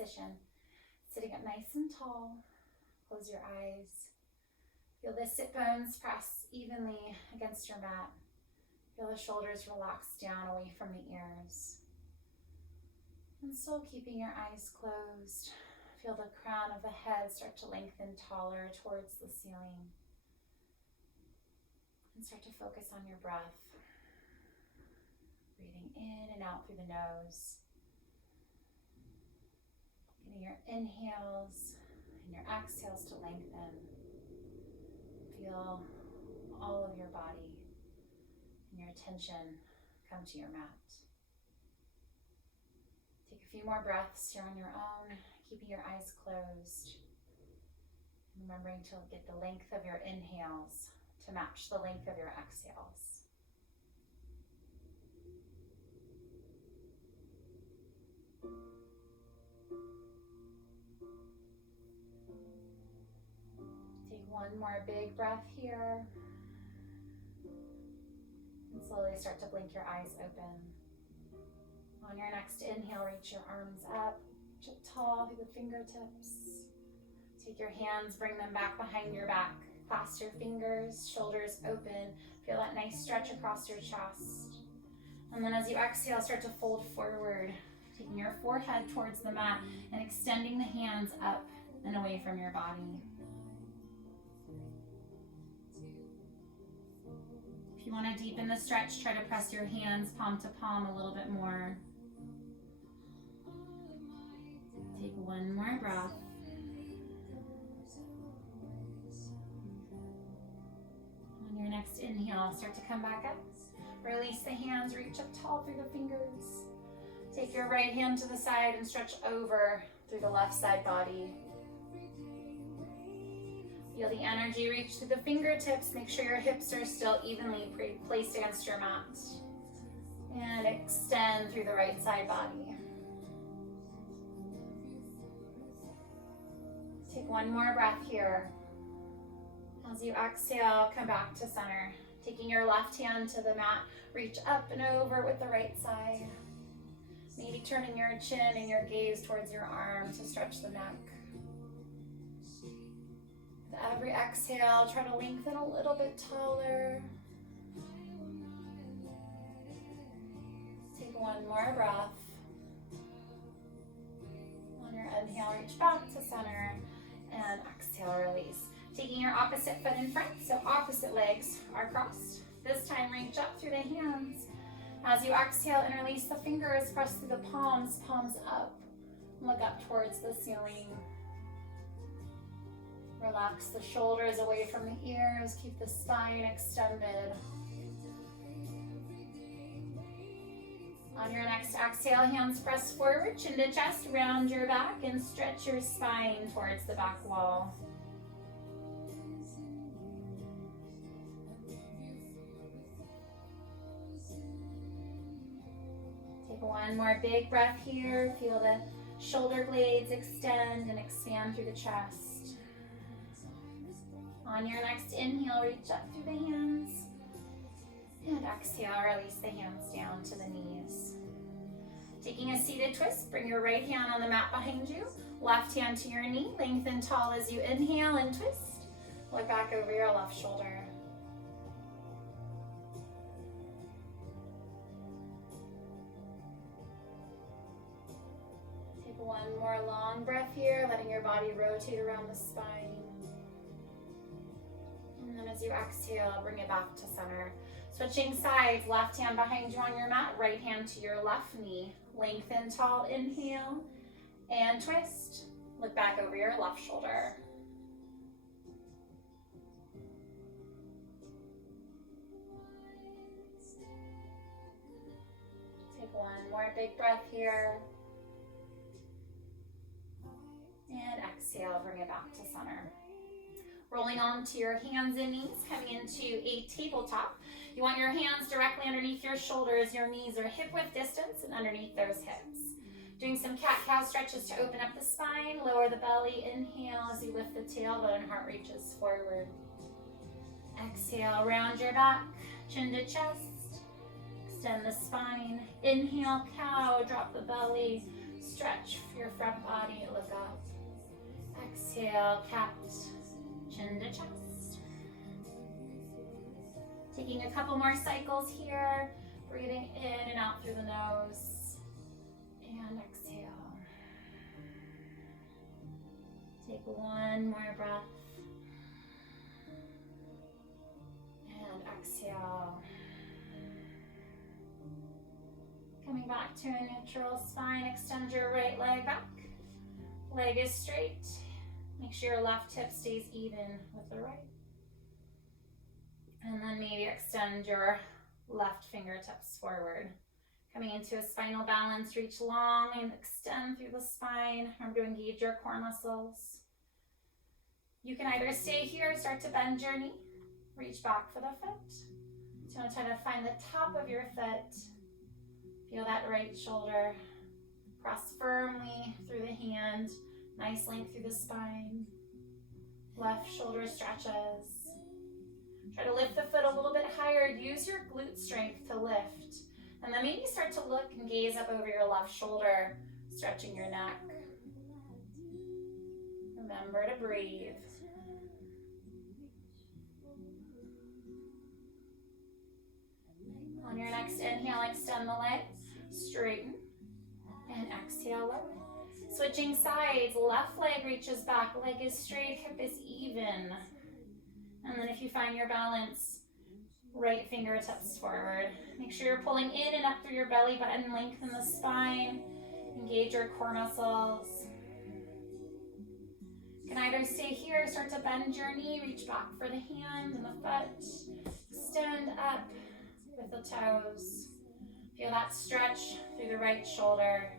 position. Sitting up nice and tall. Close your eyes. Feel the sit bones press evenly against your mat. Feel the shoulders relax down away from the ears. And still keeping your eyes closed. Feel the crown of the head start to lengthen taller towards the ceiling. And start to focus on your breath. Breathing in and out through the nose. Getting your inhales and your exhales to lengthen. Feel all of your body and your attention come to your mat. Take a few more breaths here on your own, keeping your eyes closed. Remembering to get the length of your inhales to match the length of your exhales. Take one more big breath here. And slowly start to blink your eyes open. On your next inhale, reach your arms up, reach up tall through the fingertips. Take your hands, bring them back behind your back. Clasp your fingers, shoulders open. Feel that nice stretch across your chest. And then as you exhale, start to fold forward, taking your forehead towards the mat and extending the hands up and away from your body. If you want to deepen the stretch, try to press your hands palm to palm a little bit more. Take one more breath. On your next inhale, start to come back up. Release the hands, reach up tall through the fingers. Take your right hand to the side and stretch over through the left side body. Feel the energy reach through the fingertips. Make sure your hips are still evenly placed against your mat. And extend through the right side body. Take one more breath here. As you exhale, come back to center. Taking your left hand to the mat, reach up and over with the right side. Maybe turning your chin and your gaze towards your arm to stretch the neck. With every exhale, try to lengthen a little bit taller. Take one more breath. On your inhale, reach back to center. And exhale, release. Taking your opposite foot in front, so opposite legs are crossed. This time, reach up through the hands. As you exhale and release the fingers, press through the palms, palms up. Look up towards the ceiling. Relax the shoulders away from the ears. Keep the spine extended. On your next exhale, hands press forward, chin to chest, round your back, and stretch your spine towards the back wall. Take one more big breath here. Feel the shoulder blades extend and expand through the chest. On your next inhale, reach up through the hands. And exhale, release the hands down to the knees. Taking a seated twist, bring your right hand on the mat behind you. Left hand to your knee, lengthen tall as you inhale and twist. Look back over your left shoulder. Take one more long breath here, letting your body rotate around the spine. And then as you exhale, bring it back to center. Switching sides, left hand behind you on your mat, right hand to your left knee. Lengthen tall, inhale, and twist. Look back over your left shoulder. Take one more big breath here. And exhale, bring it back to center. Rolling onto your hands and knees, coming into a tabletop. You want your hands directly underneath your shoulders. Your knees are hip-width distance and underneath those hips. Doing some cat-cow stretches to open up the spine, lower the belly. Inhale as you lift the tailbone, heart reaches forward. Exhale, round your back, chin to chest. Extend the spine. Inhale, cow, drop the belly. Stretch your front body, look up. Exhale, cat, chin to chest. Taking a couple more cycles here. Breathing in and out through the nose. And exhale. Take one more breath. And exhale. Coming back to a neutral spine, extend your right leg back. Leg is straight. Make sure your left hip stays even with the right. And then maybe extend your left fingertips forward. Coming into a spinal balance, reach long and extend through the spine. Remember to engage your core muscles. You can either stay here, start to bend your knee, reach back for the foot. So you want to try to find the top of your foot. Feel that right shoulder. Press firmly through the hand. Nice length through the spine. Left shoulder stretches. Try to lift the foot a little bit higher. Use your glute strength to lift. And then maybe start to look and gaze up over your left shoulder, stretching your neck. Remember to breathe. On your next inhale, extend the legs, straighten, and exhale, lower. Switching sides, left leg reaches back, leg is straight, hip is even. And then if you find your balance, right fingertips forward. Make sure you're pulling in and up through your belly button, lengthen the spine, engage your core muscles. You can either stay here, start to bend your knee, reach back for the hand and the foot. Extend up with the toes. Feel that stretch through the right shoulder.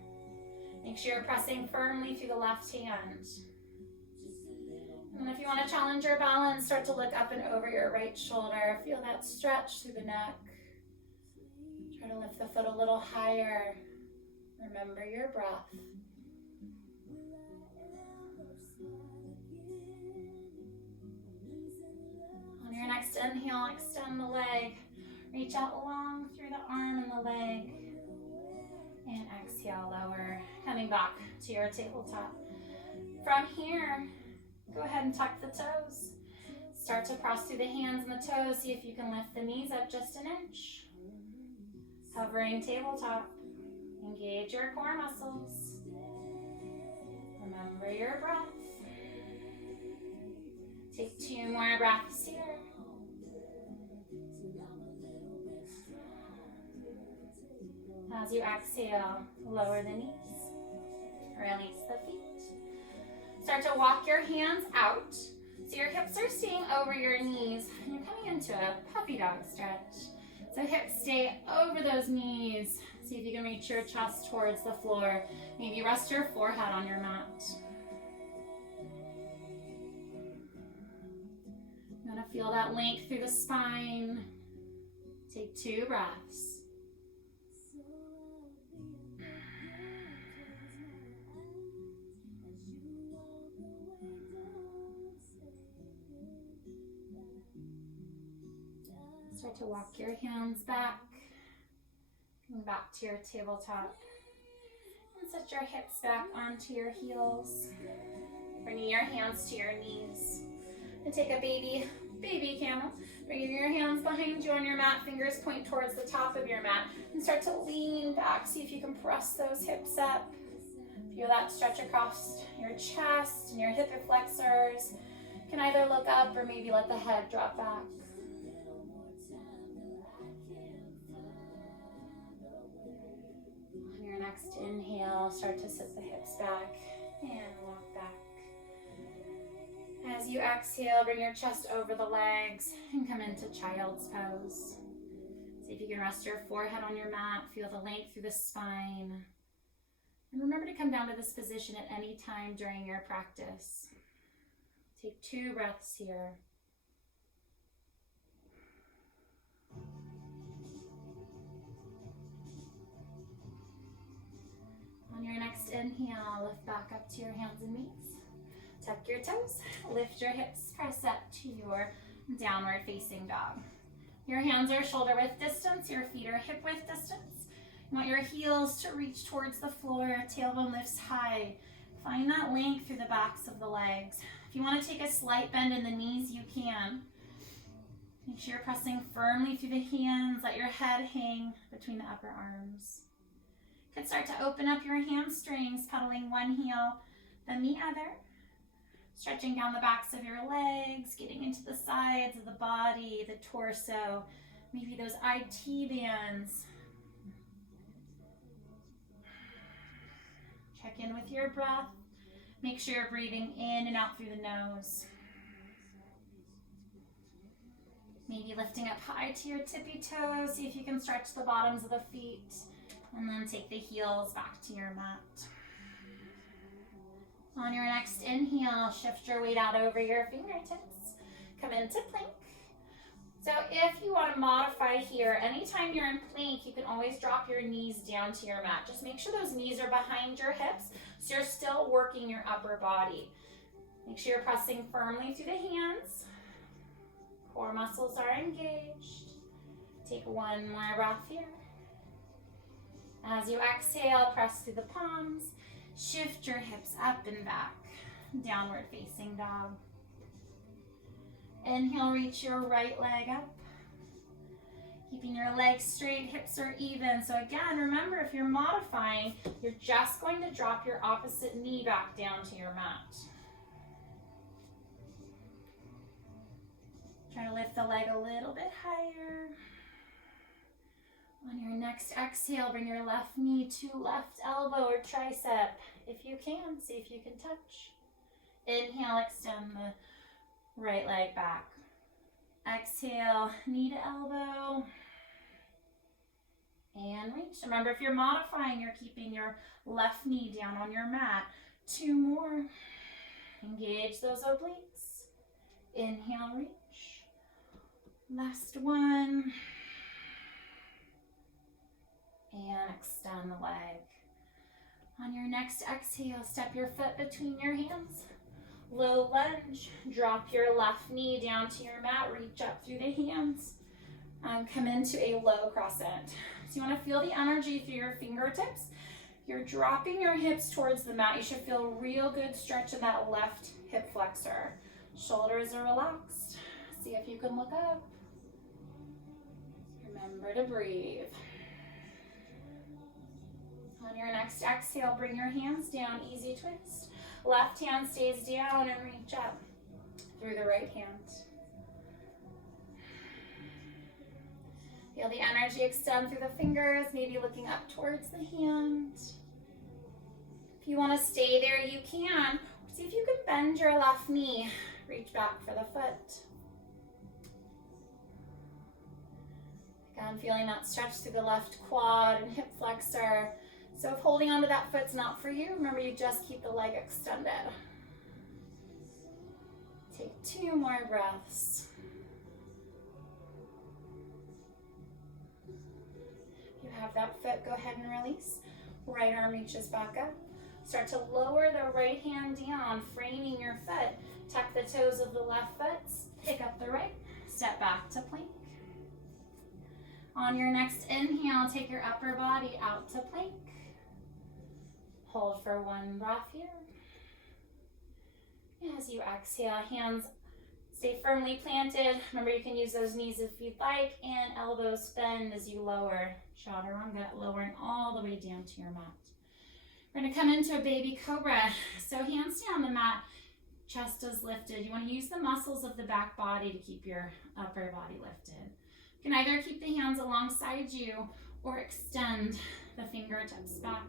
Make sure you're pressing firmly through the left hand. And if you want to challenge your balance, start to look up and over your right shoulder. Feel that stretch through the neck. Try to lift the foot a little higher. Remember your breath. On your next inhale, extend the leg. Reach out long through the arm and the leg. And exhale, lower. Coming back to your tabletop. From here, go ahead and tuck the toes. Start to cross through the hands and the toes. See if you can lift the knees up just an inch. Hovering tabletop. Engage your core muscles. Remember your breath. Take 2 more breaths here. As you exhale, lower the knees. Release the feet. Start to walk your hands out. So your hips are staying over your knees. And you're coming into a puppy dog stretch. So hips stay over those knees. See if you can reach your chest towards the floor. Maybe rest your forehead on your mat. You're going to feel that length through the spine. Take 2 breaths. Start to walk your hands back. Come back to your tabletop. And set your hips back onto your heels. Bringing your hands to your knees. And take a baby camel. Bringing your hands behind you on your mat. Fingers point towards the top of your mat. And start to lean back. See if you can press those hips up. Feel that stretch across your chest and your hip flexors. You can either look up or maybe let the head drop back. Next inhale, start to sit the hips back and walk back. As you exhale, bring your chest over the legs and come into child's pose. See if you can rest your forehead on your mat, feel the length through the spine. And remember to come down to this position at any time during your practice. Take 2 breaths here. On your next inhale, lift back up to your hands and knees. Tuck your toes, lift your hips, press up to your downward facing dog. Your hands are shoulder width distance, your feet are hip width distance. You want your heels to reach towards the floor, tailbone lifts high. Find that length through the backs of the legs. If you want to take a slight bend in the knees, you can. Make sure you're pressing firmly through the hands. Let your head hang between the upper arms. You can start to open up your hamstrings, pedaling one heel, then the other. Stretching down the backs of your legs, getting into the sides of the body, the torso, maybe those IT bands. Check in with your breath. Make sure you're breathing in and out through the nose. Maybe lifting up high to your tippy toes. See if you can stretch the bottoms of the feet. And then take the heels back to your mat. On your next inhale, shift your weight out over your fingertips. Come into plank. So if you want to modify here, anytime you're in plank, you can always drop your knees down to your mat. Just make sure those knees are behind your hips so you're still working your upper body. Make sure you're pressing firmly through the hands. Core muscles are engaged. Take one more breath here. As you exhale, press through the palms. Shift your hips up and back. Downward facing dog. Inhale, reach your right leg up. Keeping your legs straight, hips are even. So again, remember, if you're modifying, you're just going to drop your opposite knee back down to your mat. Try to lift the leg a little bit higher. On your next exhale, bring your left knee to left elbow or tricep. If you can, see if you can touch. Inhale, extend the right leg back. Exhale, knee to elbow. And reach. Remember, if you're modifying, you're keeping your left knee down on your mat. Two more. Engage those obliques. Inhale, reach. Last one. And extend the leg. On your next exhale, step your foot between your hands. Low lunge. Drop your left knee down to your mat. Reach up through the hands. Come into a low crescent. So you want to feel the energy through your fingertips. You're dropping your hips towards the mat. You should feel real good stretch in that left hip flexor. Shoulders are relaxed. See if you can look up. Remember to breathe. On your next exhale, bring your hands down, easy twist. Left hand stays down and reach up through the right hand. Feel the energy extend through the fingers, maybe looking up towards the hand. If you want to stay there, you can. See if you can bend your left knee. Reach back for the foot. Again, feeling that stretch through the left quad and hip flexor. So if holding onto that foot's not for you, remember you just keep the leg extended. Take two more breaths. If you have that foot, go ahead and release. Right arm reaches back up. Start to lower the right hand down, framing your foot. Tuck the toes of the left foot, pick up the right, step back to plank. On your next inhale, take your upper body out to plank. Hold for one breath here. As you exhale, hands stay firmly planted. Remember, you can use those knees if you'd like, and elbows bend as you lower. Chaturanga, lowering all the way down to your mat. We're gonna come into a baby cobra. So hands stay on the mat, chest is lifted. You wanna use the muscles of the back body to keep your upper body lifted. You can either keep the hands alongside you or extend the fingertips back.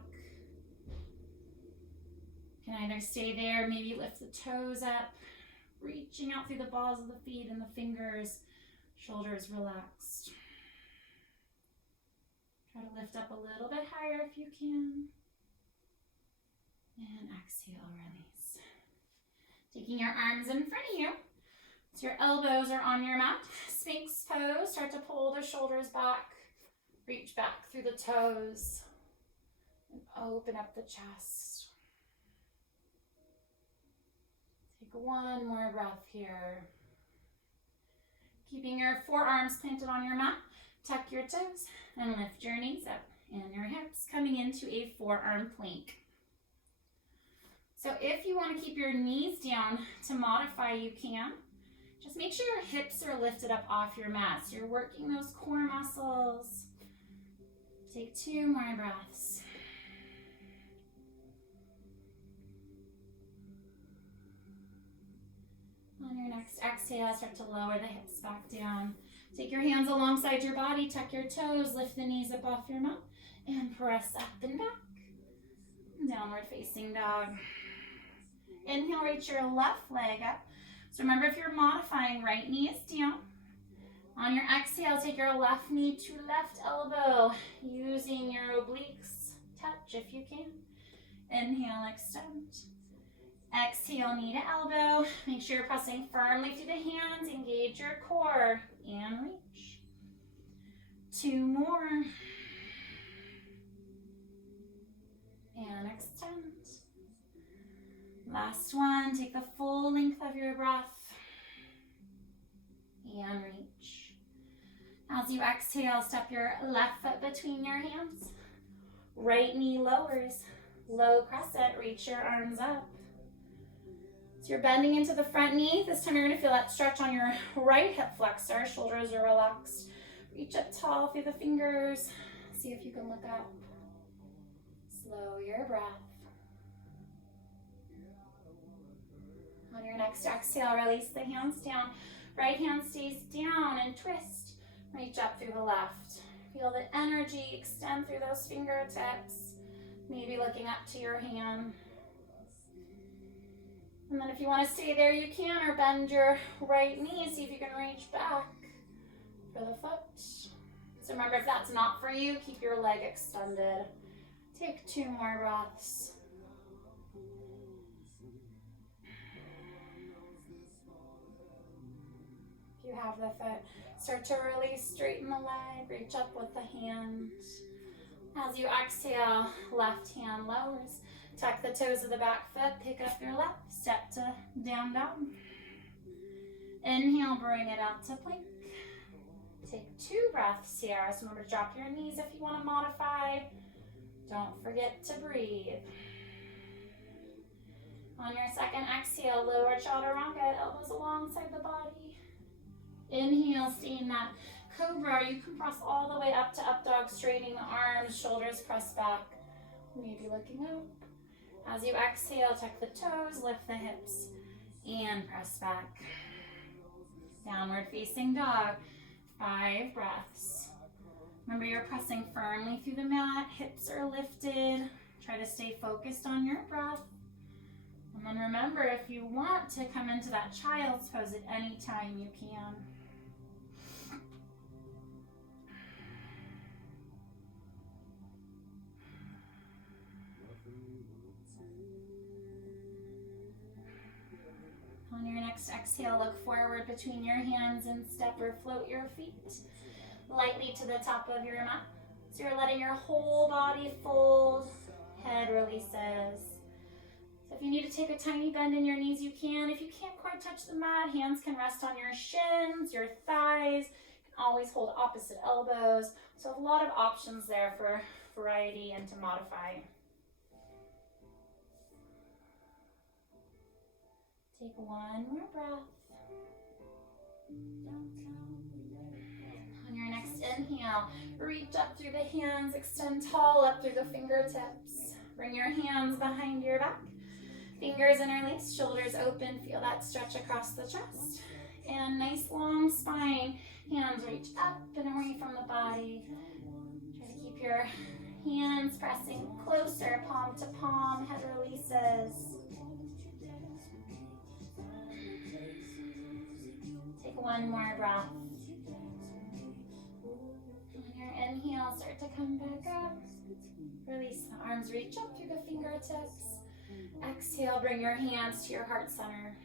You can either stay there, maybe lift the toes up, reaching out through the balls of the feet and the fingers, shoulders relaxed. Try to lift up a little bit higher if you can. And exhale, release. Taking your arms in front of you. So your elbows are on your mat. Sphinx pose. Start to pull the shoulders back. Reach back through the toes. And open up the chest. Take one more breath here. Keeping your forearms planted on your mat. Tuck your toes and lift your knees up. and your hips coming into a forearm plank. So if you want to keep your knees down to modify, you can. Just make sure your hips are lifted up off your mat. So you're working those core muscles. Take 2 more breaths. On your next exhale, start to lower the hips back down. Take your hands alongside your body, tuck your toes, lift the knees up off your mat, and press up and back. Downward facing dog. Inhale, reach your left leg up. So remember, if you're modifying, right knee is down. On your exhale, take your left knee to left elbow, using your obliques. Touch if you can. Inhale, extend. Exhale, knee to elbow. Make sure you're pressing firmly through the hands. Engage your core and reach. 2 more. And extend. Last one. Take the full length of your breath and reach. As you exhale, step your left foot between your hands. Right knee lowers. Low crescent. Reach your arms up. So you're bending into the front knee. This time you're going to feel that stretch on your right hip flexor. Shoulders are relaxed. Reach up tall through the fingers. See if you can look up. Slow your breath. On your next exhale, release the hands down. Right hand stays down and twist. Reach up through the left. Feel the energy extend through those fingertips. Maybe looking up to your hand. And then if you want to stay there, you can, or bend your right knee. See if you can reach back for the foot. So remember, if that's not for you, keep your leg extended. Take 2 more breaths. If you have the foot, start to release, straighten the leg, reach up with the hand. As you exhale, left hand lowers. Tuck the toes of the back foot, pick up your left, step to down dog. Inhale, bring it out to plank. Take 2 breaths here. So remember to drop your knees if you want to modify. Don't forget to breathe. On your second exhale, lower chaturanga, elbows alongside the body. Inhale, stay in that cobra. You can press all the way up to up dog, straightening the arms, shoulders press back. Maybe looking up. As you exhale, tuck the toes, lift the hips, and press back. Downward facing dog. 5 breaths. Remember, you're pressing firmly through the mat. Hips are lifted. Try to stay focused on your breath. And then remember, if you want to come into that child's pose at any time, you can. On your next exhale, look forward between your hands and step or float your feet lightly to the top of your mat. So you're letting your whole body fold, head releases. So if you need to take a tiny bend in your knees, you can. If you can't quite touch the mat, hands can rest on your shins, your thighs. You can always hold opposite elbows. So a lot of options there for variety and to modify. Take 1 more breath. On your next inhale, reach up through the hands, extend tall up through the fingertips. Bring your hands behind your back. Fingers interlace, shoulders open. Feel that stretch across the chest. And nice long spine. Hands reach up and away from the body. Try to keep your hands pressing closer, palm to palm, head releases. Take 1 more breath. On your inhale, start to come back up. Release the arms, reach up through the fingertips. Exhale, bring your hands to your heart center.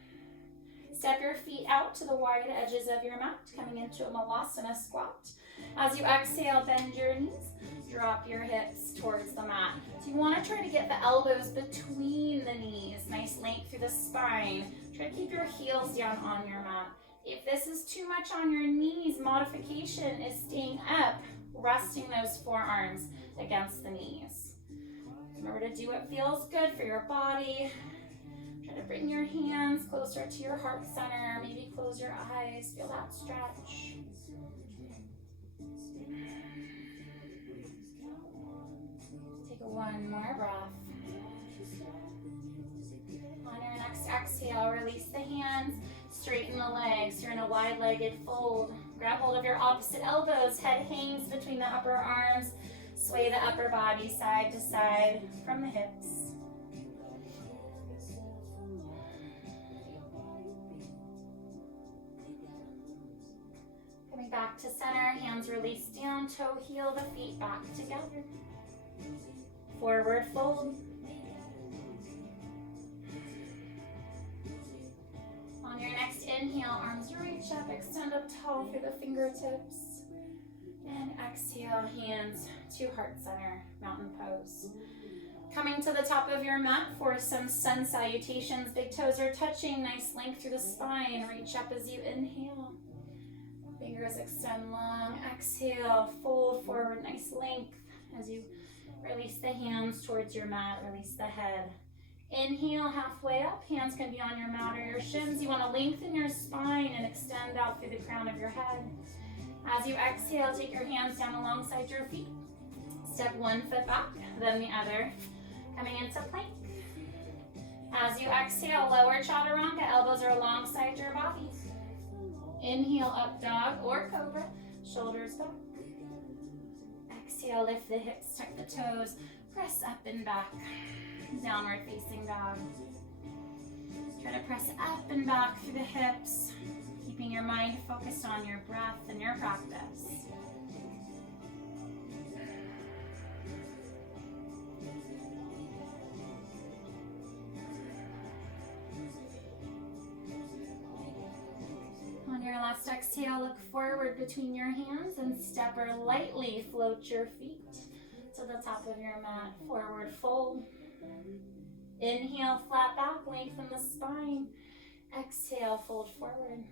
Step your feet out to the wide edges of your mat, coming into a Malasana squat. As you exhale, bend your knees, drop your hips towards the mat. So you want to try to get the elbows between the knees, nice length through the spine. Try to keep your heels down on your mat. If this is too much on your knees, modification is staying up resting those forearms against the knees. Remember to do what feels good for your body. Try to bring your hands closer to your heart center. Maybe close your eyes. Feel that stretch. Take one more breath. On your next exhale, release the hands. Straighten the legs. You're in a wide-legged fold. Grab hold of your opposite elbows. Head hangs between the upper arms. Sway the upper body side to side from the hips. Coming back to center, hands release down, toe heel the feet back together. Forward fold. On your next inhale, arms reach up, extend up tall through the fingertips. And exhale, hands to heart center, mountain pose. Coming to the top of your mat for some sun salutations. Big toes are touching, nice length through the spine. Reach up as you inhale. Fingers extend long. Exhale, fold forward, nice length as you release the hands towards your mat, release the head. Inhale, halfway up. Hands can be on your mat or your shins. You want to lengthen your spine and extend out through the crown of your head. As you exhale, take your hands down alongside your feet. Step one foot back, then the other. Coming into plank. As you exhale, lower chaturanga. Elbows are alongside your body. Inhale, up dog or cobra. Shoulders back. Exhale, lift the hips, tuck the toes. Press up and back. Downward facing dog. Try to press up and back through the hips, keeping your mind focused on your breath and your practice. On your last exhale, look forward between your hands and step or lightly float your feet to the top of your mat. Forward fold. Inhale, flat back, lengthen the spine. Exhale, fold forward.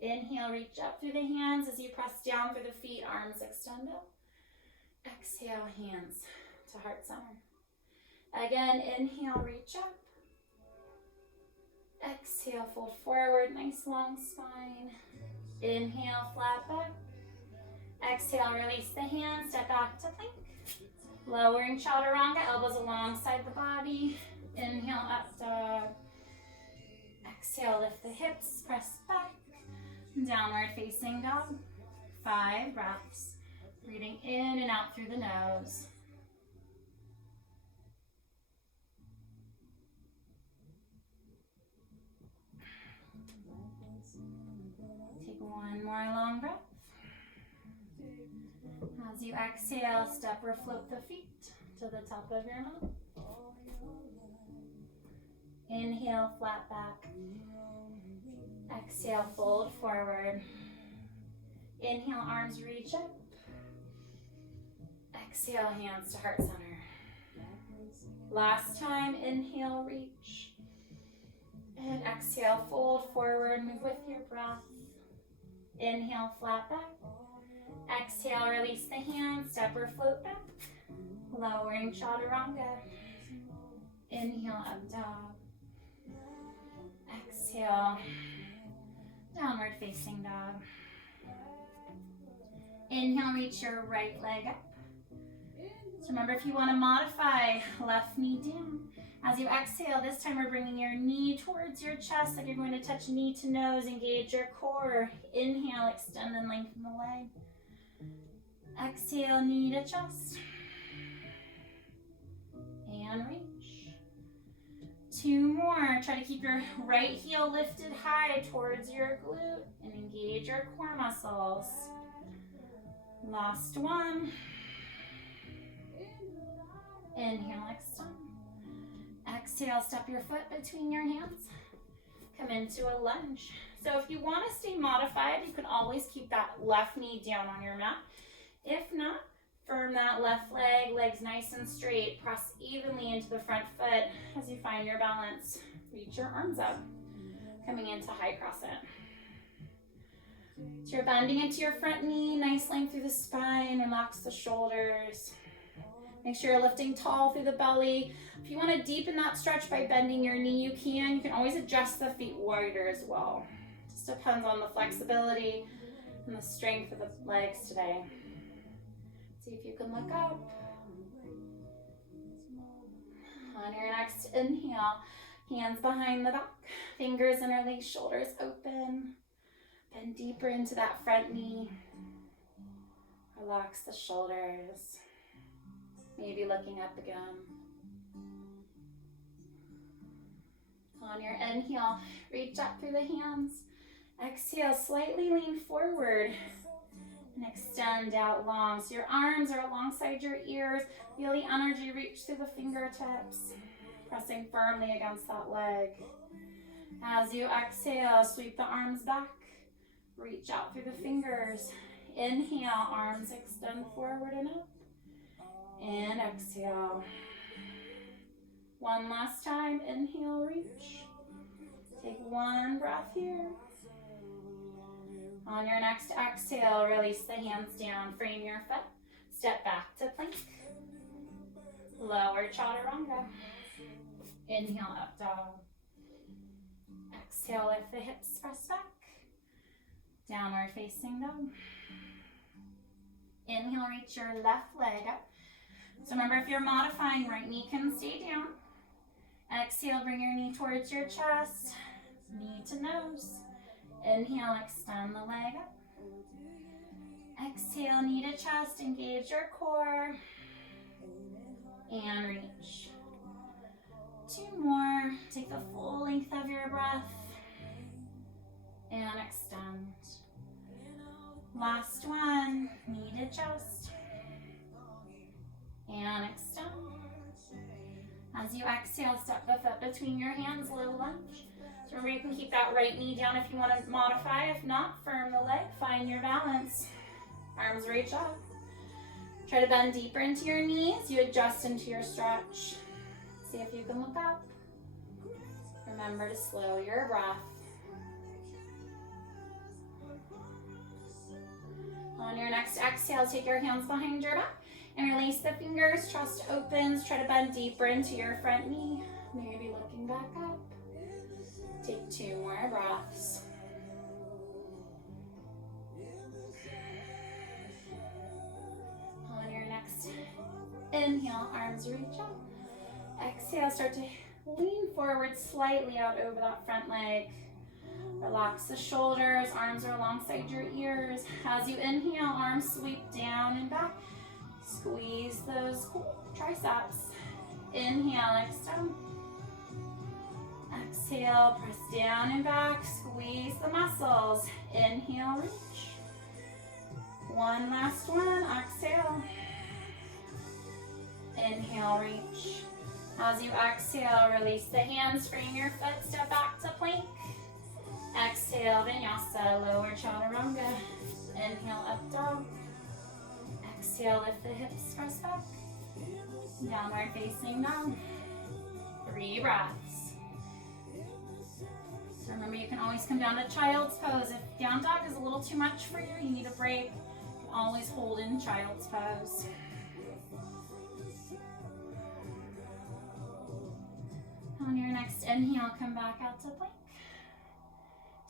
Inhale, reach up through the hands as you press down through the feet, arms extend up. Exhale, hands to heart center. Again, inhale, reach up. Exhale, fold forward, nice long spine. Inhale, flat back. Exhale, release the hands, step back to plank. Lowering chaturanga, elbows alongside the body. Inhale, up dog. Exhale, lift the hips, press back. Downward facing dog. 5 breaths. Breathing in and out through the nose. Take one more long breath. As you exhale, step or float the feet to the top of your mat. Inhale, flat back. Exhale, fold forward. Inhale, arms reach up. Exhale, hands to heart center. Last time, inhale, reach. And exhale, fold forward, move with your breath. Inhale, flat back. Exhale, release the hands, step or float back. Lowering chaturanga. Inhale, up dog. Exhale, downward facing dog. Inhale, reach your right leg up. So remember, if you want to modify, left knee down. As you exhale, this time we're bringing your knee towards your chest, like you're going to touch knee to nose, engage your core. Inhale, extend and lengthen the leg. Exhale, knee to chest. And reach. 2 more. Try to keep your right heel lifted high towards your glute and engage your core muscles. Last one. Inhale, extend. Exhale, step your foot between your hands. Come into a lunge. So if you want to stay modified, you can always keep that left knee down on your mat. If not, firm that left leg, legs nice and straight. Press evenly into the front foot as you find your balance. Reach your arms up. Coming into high crescent. So you're bending into your front knee, nice length through the spine, relax the shoulders. Make sure you're lifting tall through the belly. If you want to deepen that stretch by bending your knee, you can. You can always adjust the feet wider as well. Just depends on the flexibility and the strength of the legs today. See if you can look up. On your next inhale, hands behind the back, fingers interlace, shoulders open. Bend deeper into that front knee. Relax the shoulders. Maybe looking up again. On your inhale, reach up through the hands. Exhale, slightly lean forward and extend out long. So your arms are alongside your ears. Feel the energy reach through the fingertips, pressing firmly against that leg. As you exhale, sweep the arms back. Reach out through the fingers. Inhale, arms extend forward and up. And exhale. One last time, inhale, reach. Take one breath here. On your next exhale, release the hands down, frame your foot. Step back to plank. Lower chaturanga. Inhale, up dog. Exhale, lift the hips, press back. Downward facing dog. Inhale, reach your left leg up. So remember, if you're modifying, right knee can stay down. Exhale, bring your knee towards your chest, knee to nose. Inhale, extend the leg up. Exhale, knee to chest, engage your core. And reach. Two more. Take the full length of your breath. And extend. Last one, knee to chest. And extend. As you exhale, step the foot between your hands, low lunge. So remember, you can keep that right knee down if you want to modify. If not, firm the leg, find your balance. Arms reach up. Try to bend deeper into your knees. You adjust into your stretch. See if you can look up. Remember to slow your breath. On your next exhale, take your hands behind your back and release the fingers. Chest opens. Try to bend deeper into your front knee. Maybe looking back up. Take two more breaths. On your next inhale, arms reach up. Exhale, start to lean forward slightly out over that front leg. Relax the shoulders, arms are alongside your ears. As you inhale, arms sweep down and back. Squeeze those triceps. Inhale, extend. Exhale, press down and back. Squeeze the muscles. Inhale, reach. One last one. Exhale. Inhale, reach. As you exhale, release the hands, frame your foot, step back to plank. Exhale, Vinyasa, lower chaturanga. Inhale, up dog. Exhale, lift the hips, press back. Downward facing dog. 3 breaths. So remember, you can always come down to child's pose. If down dog is a little too much for you, you need a break, you can always hold in child's pose. On your next inhale, come back out to plank.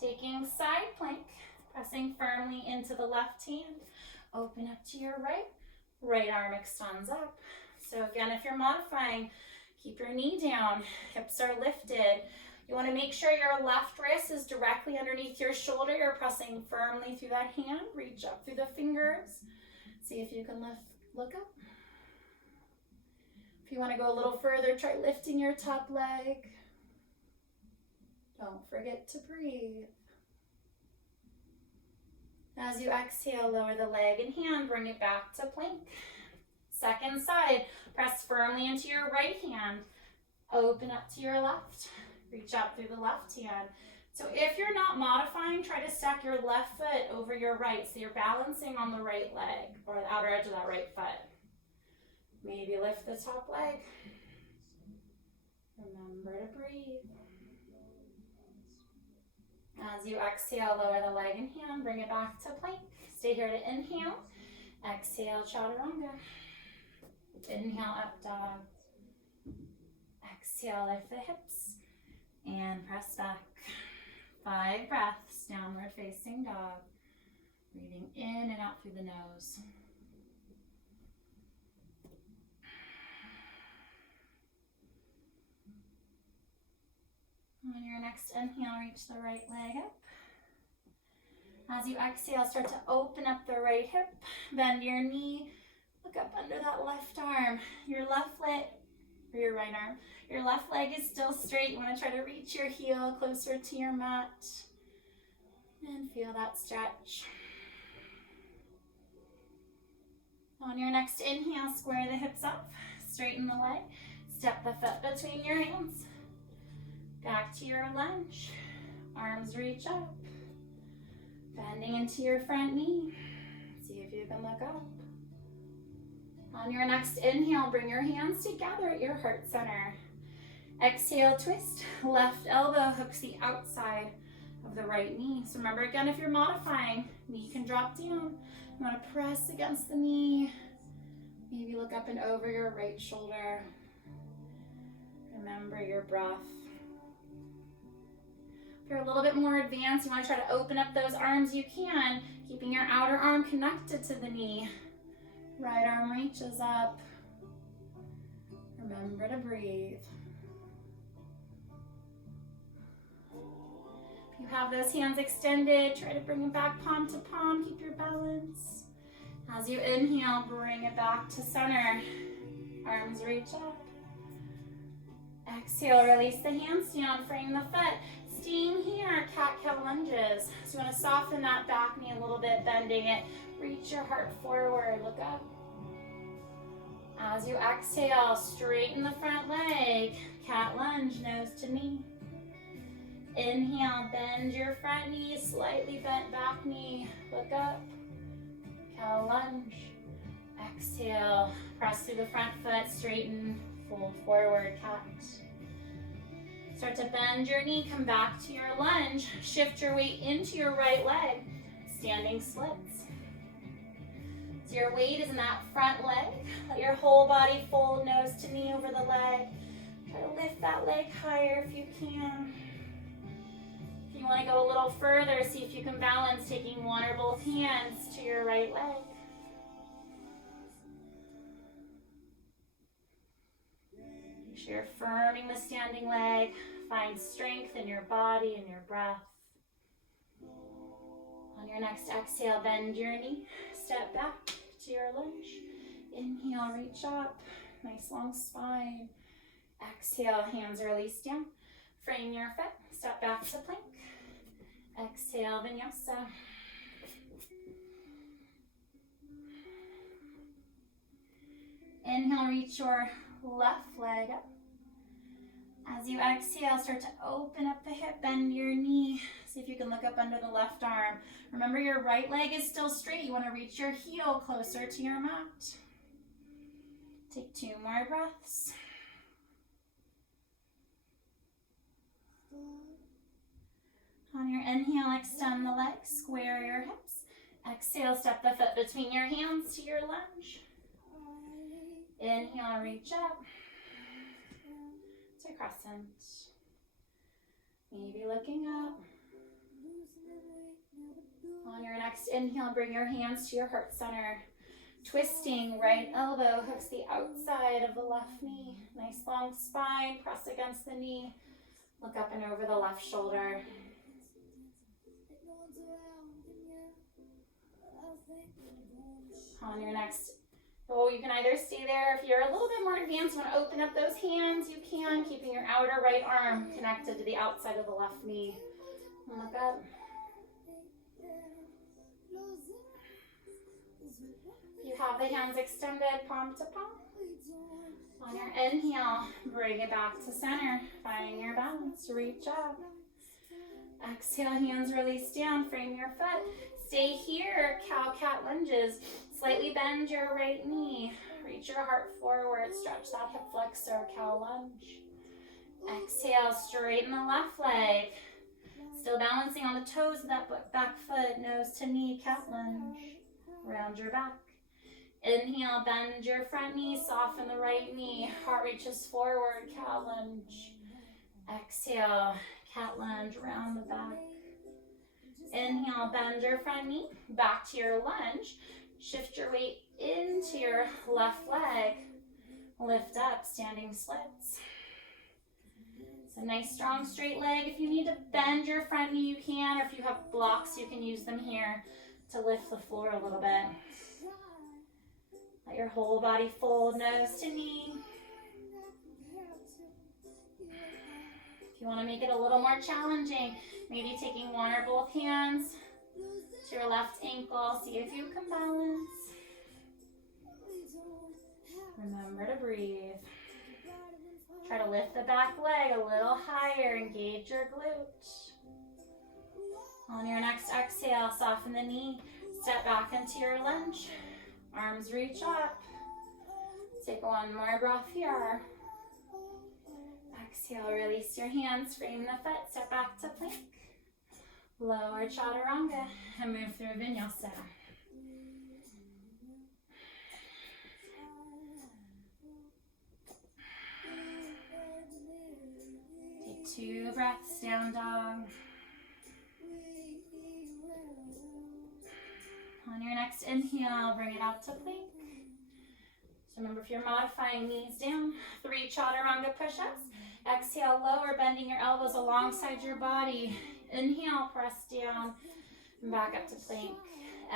Taking side plank, pressing firmly into the left hand. Open up to your right. Right arm extends up. So again, if you're modifying, keep your knee down, hips are lifted. You want to make sure your left wrist is directly underneath your shoulder. You're pressing firmly through that hand. Reach up through the fingers. See if you can look up. If you want to go a little further, try lifting your top leg. Don't forget to breathe. As you exhale, lower the leg and hand, bring it back to plank. Second side, press firmly into your right hand. Open up to your left. Reach up through the left hand. So if you're not modifying, try to stack your left foot over your right so you're balancing on the right leg or the outer edge of that right foot. Maybe lift the top leg. Remember to breathe. As you exhale, lower the leg and hand, bring it back to plank. Stay here to inhale. Exhale, chaturanga. Inhale, up dog. Exhale, lift the hips and press back. 5 breaths, downward facing dog. Breathing in and out through the nose. On your next inhale, reach the right leg up. As you exhale, start to open up the right hip, bend your knee, look up under that left arm. Your left leg, or your right arm, your left leg is still straight. You want to try to reach your heel closer to your mat and feel that stretch. On your next inhale, square the hips up, straighten the leg, step the foot between your hands. Back to your lunge, arms reach up, bending into your front knee. See if you can look up. On your next inhale, bring your hands together at your heart center. Exhale, twist, left elbow hooks the outside of the right knee. So remember again, if you're modifying, knee can drop down. You want to press against the knee. Maybe look up and over your right shoulder. Remember your breath. If you're a little bit more advanced, you want to try to open up those arms, you can, keeping your outer arm connected to the knee. Right arm reaches up. Remember to breathe. If you have those hands extended, try to bring them back palm to palm. Keep your balance. As you inhale, bring it back to center. Arms reach up. Exhale, release the hands down, frame the foot. Staying here, cat-cow lunges. So you want to soften that back knee a little bit, bending it. Reach your heart forward, look up. As you exhale, straighten the front leg. Cat lunge, nose to knee. Inhale, bend your front knee, slightly bent back knee, look up. Cow lunge. Exhale, press through the front foot, straighten, fold forward, cat. Start to bend your knee, come back to your lunge. Shift your weight into your right leg, standing splits. So your weight is in that front leg. Let your whole body fold, nose to knee over the leg. Try to lift that leg higher if you can. If you want to go a little further, see if you can balance, taking one or both hands to your right leg. Make sure you're firming the standing leg. Find strength in your body and your breath. On your next exhale, bend your knee. Step back to your lunge. Inhale, reach up. Nice long spine. Exhale, hands release down. Frame your foot. Step back to plank. Exhale, Vinyasa. Inhale, reach your left leg up. As you exhale, start to open up the hip, bend your knee. See if you can look up under the left arm. Remember, your right leg is still straight. You want to reach your heel closer to your mat. Take 2 more breaths. On your inhale, extend the legs, square your hips. Exhale, step the foot between your hands to your lunge. Inhale, reach up to crescent. Maybe looking up. On your next inhale, bring your hands to your heart center. Twisting, right elbow hooks the outside of the left knee. Nice long spine, press against the knee. Look up and over the left shoulder. On your next, you can either stay there. If you're a little bit more advanced, you want to open up those hands, you can, keeping your outer right arm connected to the outside of the left knee. And look up. You have the hands extended, palm to palm. On your inhale, bring it back to center. Find your balance, reach up. Exhale, hands release down, frame your foot. Stay here, cow-cat lunges. Slightly bend your right knee. Reach your heart forward, stretch that hip flexor, cow lunge. Exhale, straighten the left leg. Still balancing on the toes of that back foot, nose to knee, cat lunge. Round your back. Inhale, bend your front knee, soften the right knee. Heart reaches forward, cat lunge. Exhale, cat lunge, round the back. Inhale, bend your front knee, back to your lunge. Shift your weight into your left leg. Lift up, standing splits. So nice, strong, straight leg. If you need to bend your front knee, you can. Or if you have blocks, you can use them here to lift the floor a little bit. Let your whole body fold, nose to knee. If you want to make it a little more challenging, maybe taking one or both hands to your left ankle. See if you can balance. Remember to breathe. Try to lift the back leg a little higher. Engage your glute. On your next exhale, soften the knee. Step back into your lunge. Arms reach up. Take one more breath here. Exhale, release your hands, frame the foot, step back to plank. Lower chaturanga and move through Vinyasa. Take 2 breaths, down dog. On your next inhale, bring it out to plank. So remember, if you're modifying, knees down, 3 chaturanga push-ups. Exhale, lower, bending your elbows alongside your body. Inhale, press down, and back up to plank.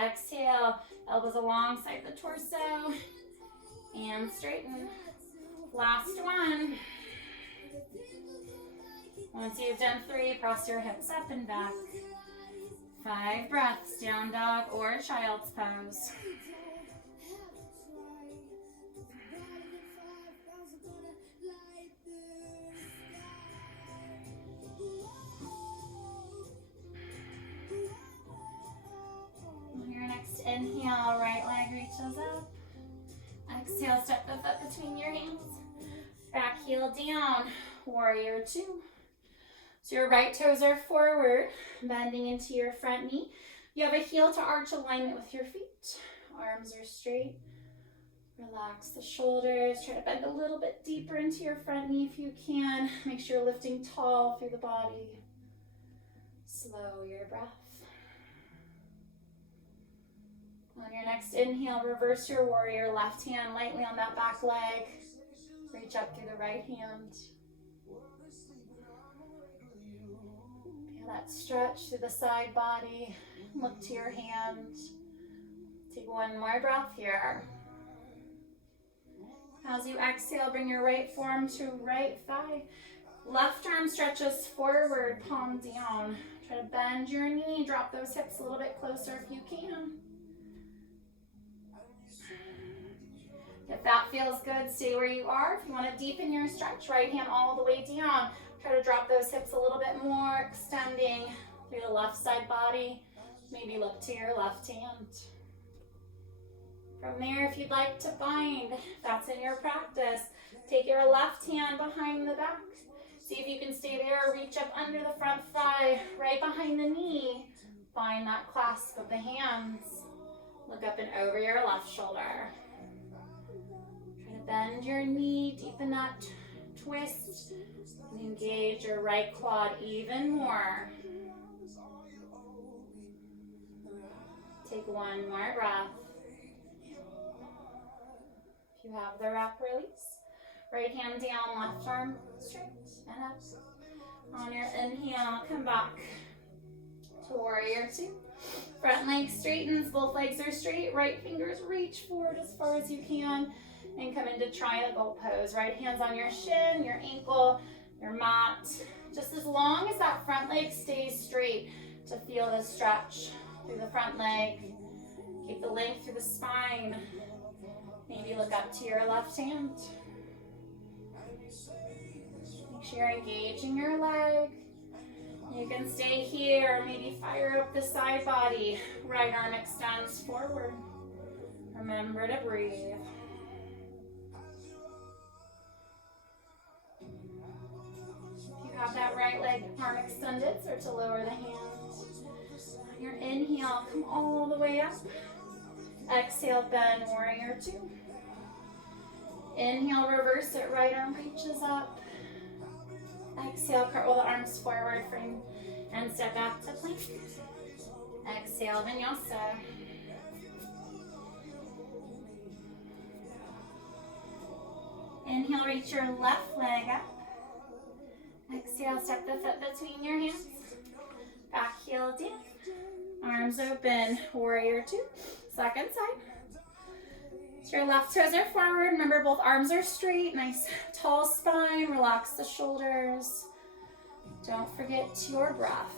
Exhale, elbows alongside the torso, and straighten. Last one. Once you've done 3, press your hips up and back. 5 breaths, down dog or child's pose. On your next inhale, right leg reaches up. Exhale, step the foot between your hands. Back heel down, warrior 2. So your right toes are forward, bending into your front knee. You have a heel to arch alignment with your feet. Arms are straight. Relax the shoulders. Try to bend a little bit deeper into your front knee if you can. Make sure you're lifting tall through the body. Slow your breath. On your next inhale, reverse your warrior. Left hand lightly on that back leg. Reach up through the right hand. Feel that stretch through the side body. Look to your hand. Take one more breath here. As you exhale, bring your right forearm to right thigh. Left arm stretches forward, palm down. Try to bend your knee. Drop those hips a little bit closer if you can. If that feels good, stay where you are. If you want to deepen your stretch, right hand all the way down. Try to drop those hips a little bit more, extending through the left side body. Maybe look to your left hand. From there, if you'd like to bind, if that's in your practice, take your left hand behind the back. See if you can stay there. Reach up under the front thigh, right behind the knee. Find that clasp of the hands. Look up and over your left shoulder. Try to bend your knee, deepen that twist, and engage your right quad even more. Take one more breath. If you have the wrap, release. Right hand down, left arm straight and up. On your inhale, come back to warrior 2. Front leg straightens, both legs are straight. Right fingers reach forward as far as you can and come into triangle pose. Right hand's on your shin, your ankle, your mat. Just as long as that front leg stays straight to feel the stretch through the front leg. Keep the length through the spine. Maybe look up to your left hand. Make sure you're engaging your leg. You can stay here, maybe fire up the side body. Right arm extends forward. Remember to breathe. If you Have that right leg arm extended, start to lower the hand. On your inhale, come all the way up. Exhale, bend, warrior two. Inhale, reverse it, right arm reaches up. Exhale, cartwheel the arms forward, frame, and step back to plank. Exhale, Vinyasa. Inhale, reach your left leg up. Exhale, step the foot between your hands. Back heel down. Arms open, warrior two. Second side. So your left toes are forward. Remember, both arms are straight. Nice tall spine. Relax the shoulders. Don't forget your breath.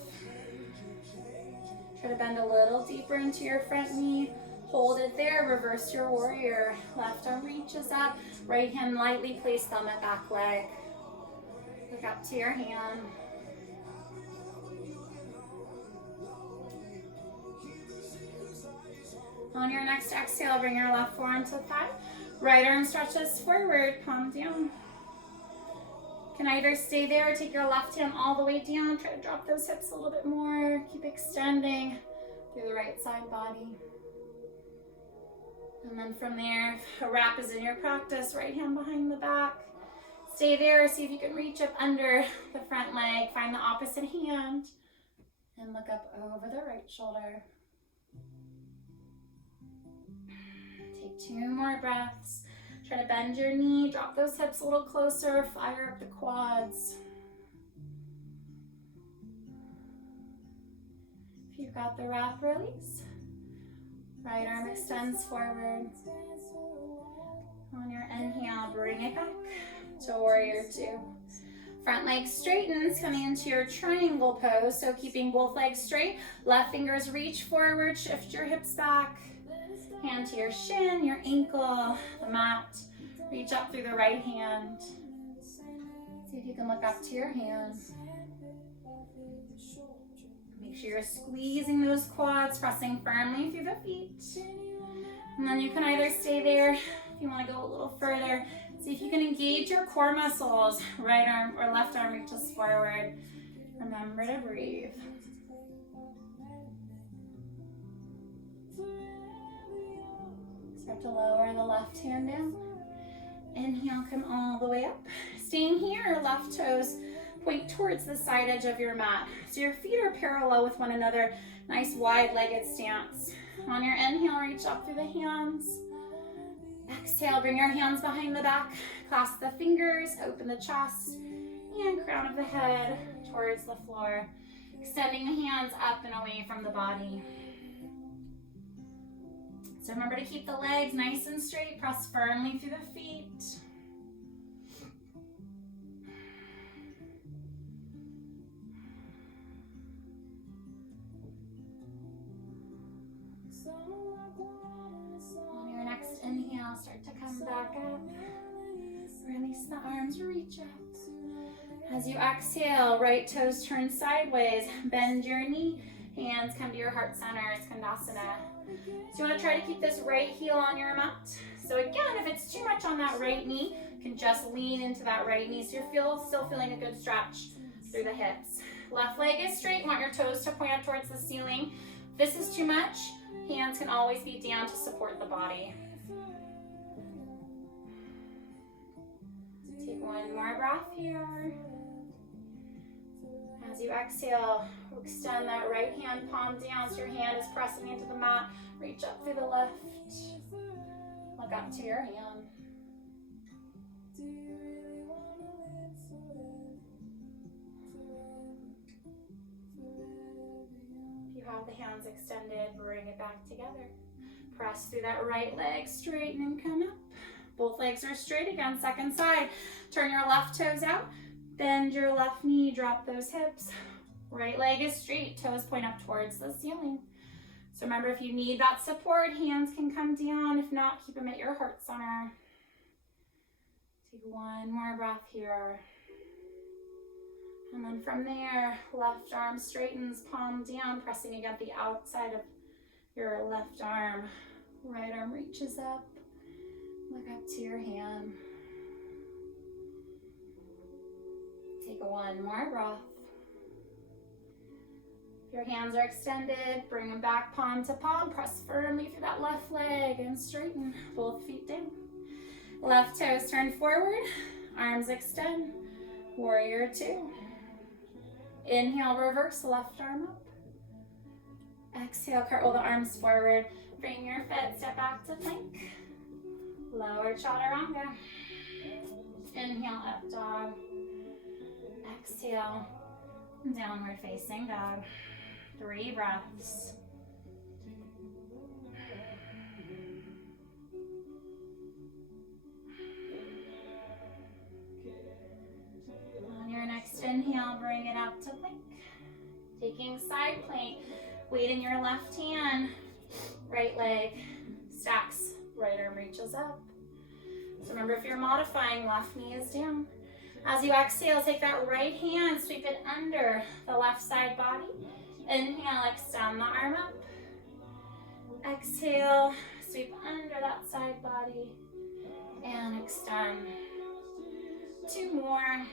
Try to bend a little deeper into your front knee. Hold it there. Reverse your warrior. Left arm reaches up. Right hand lightly place thumb at back leg. Look up to your hand. On your next exhale, bring your left forearm to thigh. Right arm stretches forward, palm down. Can either stay there or take your left hand all the way down. Try to drop those hips a little bit more. Keep extending through the right side body. And then from there, if a wrap is in your practice, right hand behind the back. Stay there, see if you can reach up under the front leg. Find the opposite hand and look up over the right shoulder. Take 2 more breaths. Try to bend your knee, drop those hips a little closer, fire up the quads. If you've got the wrap, release. Right arm extends forward. On your inhale, bring it back to warrior two. Front leg straightens, coming into your triangle pose. So keeping both legs straight, left fingers reach forward, shift your hips back. Hand to your shin, your ankle, the mat. Reach up through the right hand. See if you can look up to your hand. Make sure you're squeezing those quads, pressing firmly through the feet. And then you can either stay there if you want to go a little further. See if you can engage your core muscles. Right arm or left arm reaches forward. Remember to breathe. Start to lower the left hand down. Inhale, come all the way up. Staying here, left toes point towards the side edge of your mat. So your feet are parallel with one another. Nice wide-legged stance. On your inhale, reach up through the hands. Exhale, bring your hands behind the back. Clasp the fingers, open the chest, and crown of the head towards the floor. Extending the hands up and away from the body. So remember to keep the legs nice and straight. Press firmly through the feet. On your next inhale, start to come back up. Release the arms, reach up. As you exhale, right toes turn sideways. Bend your knee. Hands come to your heart center, Skandasana. So you want to try to keep this right heel on your mat. So again, if it's too much on that right knee, you can just lean into that right knee. So you're still feeling a good stretch through the hips. Left leg is straight. You want your toes to point up towards the ceiling. If this is too much, hands can always be down to support the body. Take 1 more breath here. As you exhale, extend that right hand palm down so your hand is pressing into the mat. Reach up through the left. Look up to your hand. If you have the hands extended, bring it back together. Press through that right leg, straighten and come up. Both legs are straight again, second side. Turn your left toes out. Bend your left knee, drop those hips. Right leg is straight, toes point up towards the ceiling. So remember, if you need that support, hands can come down. If not, keep them at your heart center. Take 1 more breath here. And then from there, left arm straightens, palm down, pressing against the outside of your left arm. Right arm reaches up. Look up to your hand. Take Take one more breath. If your hands are extended, bring them back palm to palm. Press firmly through that left leg and straighten both feet down. Left toes turn forward, arms extend. Warrior two. Inhale, reverse left arm up. Exhale, cartwheel the arms forward. Bring your foot, step back to plank. Lower chaturanga. Inhale, up dog. Exhale, downward facing dog. 3 breaths. On your next inhale, bring it up to plank. Taking side plank, weight in your left hand, right leg stacks, right arm reaches up. So remember, if you're modifying, left knee is down. As you exhale, take that right hand, sweep it under the left side body. Inhale, extend the arm up. Exhale, sweep under that side body and extend. 2 more.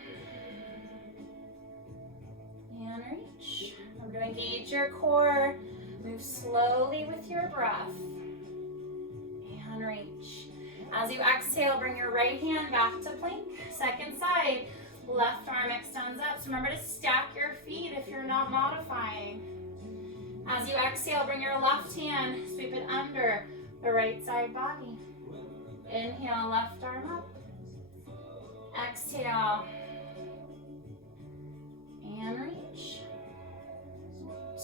And reach. Remember to engage your core. Move slowly with your breath. And reach. As you exhale, bring your right hand back to plank. Second side, left arm extends up. So remember to stack your feet if you're not modifying. As you exhale, bring your left hand, sweep it under the right side body. Inhale, left arm up. Exhale. And reach.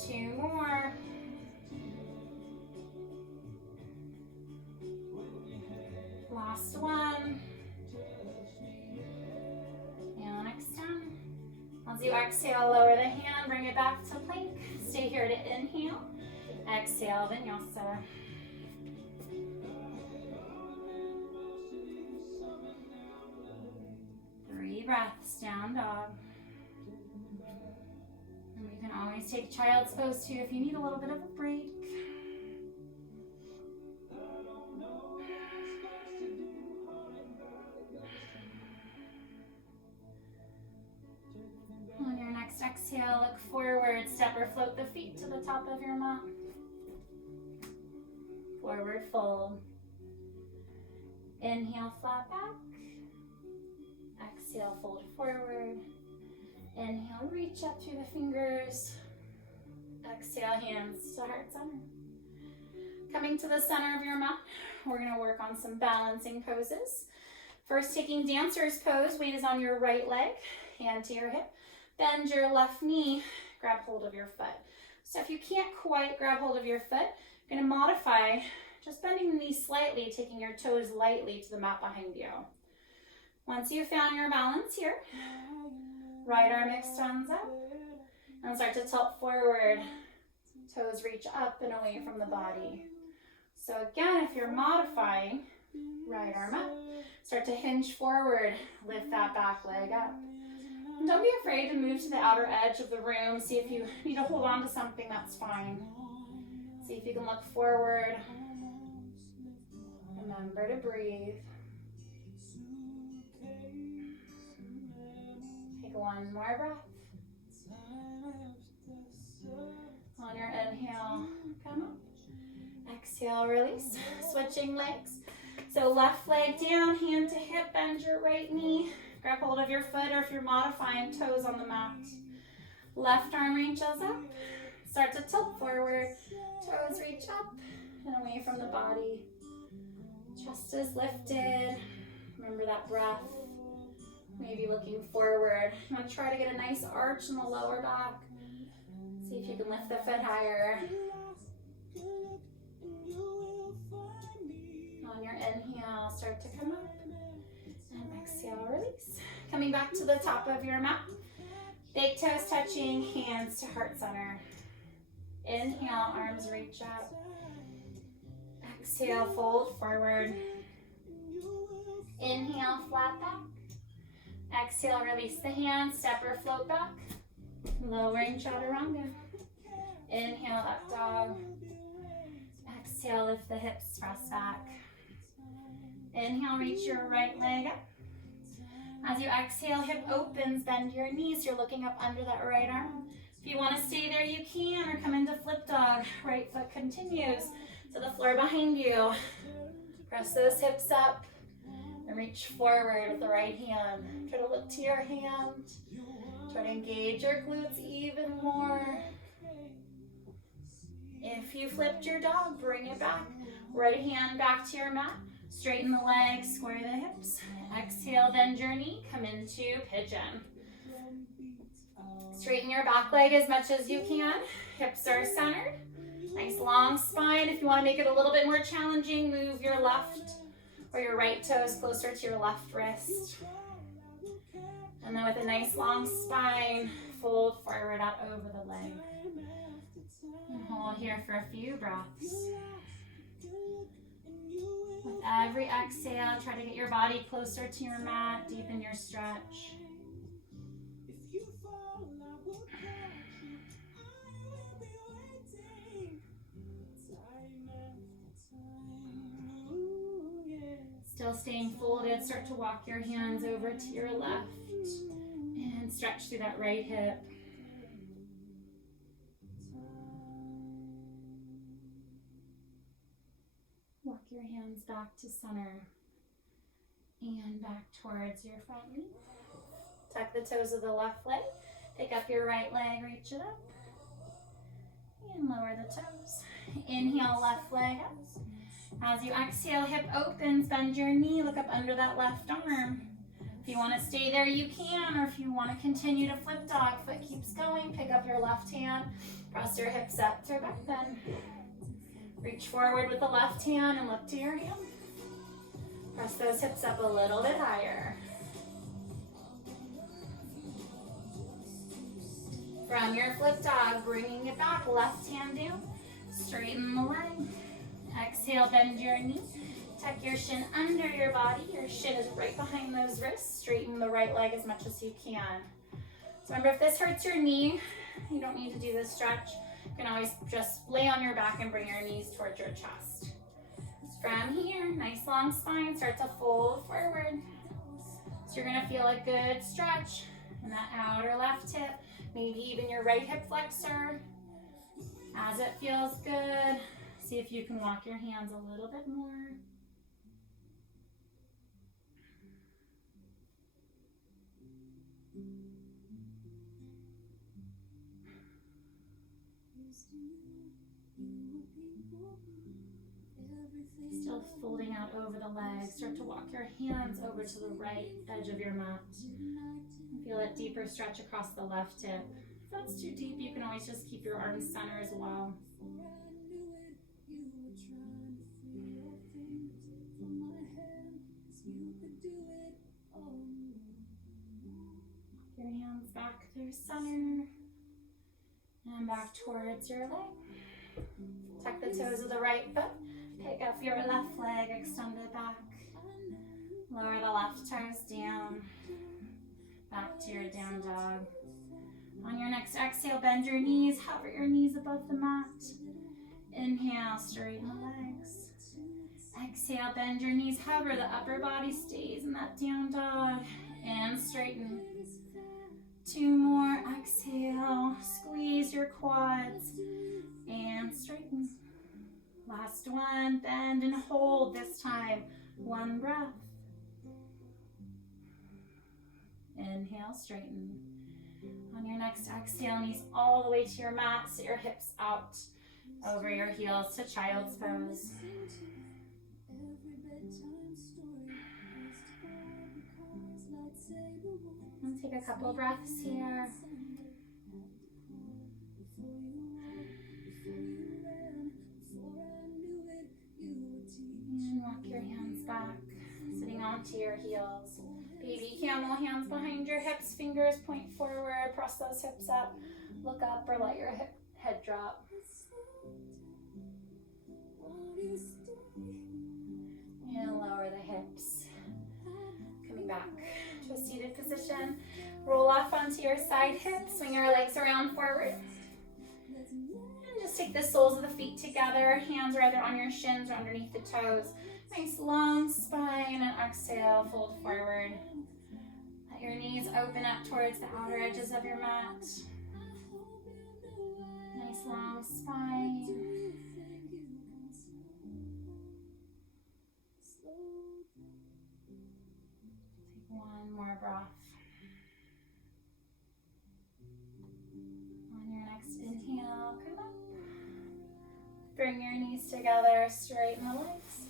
2 more. Last one. And extend. As you exhale, lower the hand, bring it back to plank. Stay here to inhale. Exhale, Vinyasa. Three breaths, down dog. And you can always take child's pose too if you need a little bit of a break. On your next exhale, look forward, step or float the feet to the top of your mat. Forward fold. Inhale, flat back. Exhale, fold forward. Inhale, reach up through the fingers. Exhale, hands to heart center. Coming to the center of your mat, we're going to work on some balancing poses. First, taking dancer's pose, weight is on your right leg, hand to your hip. Bend your left knee, grab hold of your foot. So if you can't quite grab hold of your foot, you're going to modify, just bending the knee slightly, taking your toes lightly to the mat behind you. Once you've found your balance here, right arm extends up and start to tilt forward. Toes reach up and away from the body. So again, if you're modifying, right arm up, start to hinge forward, lift that back leg up. And don't be afraid to move to the outer edge of the room. See if you need to hold on to something, that's fine. See if you can look forward. Remember to breathe. Take one more breath. On your inhale, come up. Exhale, release. Switching legs. So left leg down, hand to hip, bend your right knee. Grab hold of your foot, or if you're modifying, toes on the mat. Left arm reaches up. Start to tilt forward. Toes reach up and away from the body. Chest is lifted. Remember that breath. Maybe looking forward. I'm going to try to get a nice arch in the lower back. See if you can lift the foot higher. On your inhale, start to come up. And exhale, release. Coming back to the top of your mat. Big toes touching, hands to heart center. Inhale, arms reach up. Exhale, fold forward. Inhale, flat back. Exhale, release the hands, step or float back. Lowering chaturanga. Inhale, up dog. Exhale, lift the hips, press back. Inhale, reach your right leg up. As you exhale, hip opens, bend your knees. You're looking up under that right arm. If you want to stay there, you can, or come into flip dog. Right foot continues to the floor behind you. Press those hips up and reach forward with the right hand. Try to look to your hand. Try to engage your glutes even more. If you flipped your dog, bring it back. Right hand back to your mat. Straighten the legs, square the hips. Exhale, bend your knee, come into pigeon. Straighten your back leg as much as you can. Hips are centered. Nice long spine. If you want to make it a little bit more challenging, move your left or your right toes closer to your left wrist. And then with a nice long spine, fold forward out over the leg. And hold here for a few breaths. With every exhale, try to get your body closer to your mat, deepen your stretch. Still staying folded, start to walk your hands over to your left and stretch through that right hip. Walk your hands back to center and back towards your front knee. Tuck the toes of the left leg. Pick up your right leg, reach it up. And lower the toes. Inhale, left leg up. As you exhale, hip opens, bend your knee, look up under that left arm. If you want to stay there, you can, or if you want to continue to flip dog, foot keeps going, pick up your left hand, press your hips up through back bend. Reach forward with the left hand and look to your hand. Press those hips up a little bit higher. From your flip dog, bringing it back, left hand down, straighten the leg. Exhale, bend your knee. Tuck your shin under your body. Your shin is right behind those wrists. Straighten the right leg as much as you can. So remember, if this hurts your knee, you don't need to do this stretch. You can always just lay on your back and bring your knees towards your chest. From here, nice long spine, start to fold forward. So you're gonna feel a good stretch in that outer left hip, maybe even your right hip flexor. As it feels good, see if you can walk your hands a little bit more. Still folding out over the legs. Start to walk your hands over to the right edge of your mat. Feel that deeper stretch across the left hip. If that's too deep, you can always just keep your arms center as well. Your hands back through center and back towards your leg. Tuck the toes of the right foot. Pick up your left leg, extend it back. Lower the left toes down. Back to your down dog. On your next exhale, bend your knees. Hover your knees above the mat. Inhale, straighten the legs. Exhale, bend your knees. Hover, the upper body stays in that down dog. And straighten. Two more. Exhale. Squeeze your quads. And straighten. Last one. Bend and hold this time. One breath. Inhale, straighten. On your next exhale, knees all the way to your mat. Sit your hips out over your heels to child's pose. And take a couple breaths here. And walk your hands back, sitting onto your heels. Baby camel, hands behind your hips, fingers point forward, press those hips up, look up or let your head drop. And lower the hips. Coming back to a seated position. Roll off onto your side hip, swing your legs around forward. And just take the soles of the feet together, hands are either on your shins or underneath the toes. Nice long spine and exhale, fold forward. Let your knees open up towards the outer edges of your mat. Nice long spine. Take one more breath. On your next inhale, come up. Bring your knees together, straighten the legs.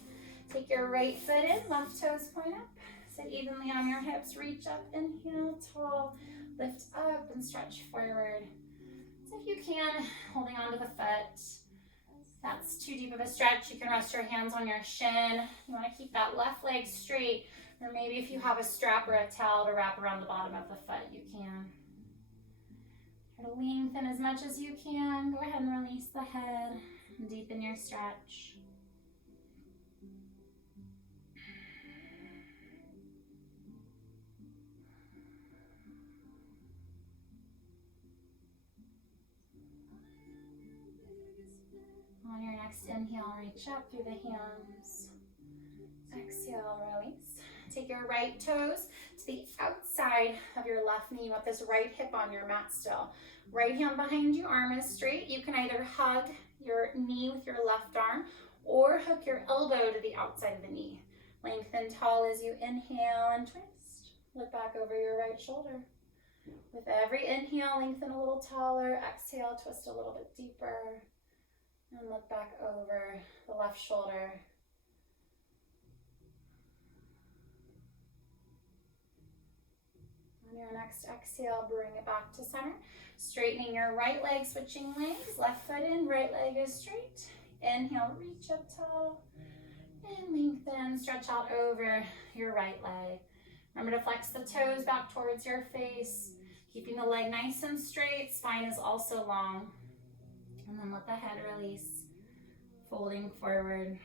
Take your right foot in, left toes point up. Sit evenly on your hips, reach up, inhale, tall, lift up and stretch forward. So if you can, holding onto the foot. If that's too deep of a stretch, you can rest your hands on your shin. You want to keep that left leg straight, or maybe if you have a strap or a towel to wrap around the bottom of the foot, you can. Try to lengthen as much as you can. Go ahead and release the head and deepen your stretch. On your next inhale, reach up through the hands. Exhale, release. Take your right toes to the outside of your left knee. You want this right hip on your mat still. Right hand behind you, arm is straight. You can either hug your knee with your left arm or hook your elbow to the outside of the knee. Lengthen tall as you inhale and twist. Look back over your right shoulder. With every inhale, lengthen a little taller. Exhale, twist a little bit deeper. And look back over the left shoulder. On your next exhale, bring it back to center. Straightening your right leg, switching legs. Left foot in, right leg is straight. Inhale, reach up tall. And lengthen, stretch out over your right leg. Remember to flex the toes back towards your face. Keeping the leg nice and straight. Spine is also long. And then let the head release, folding forward.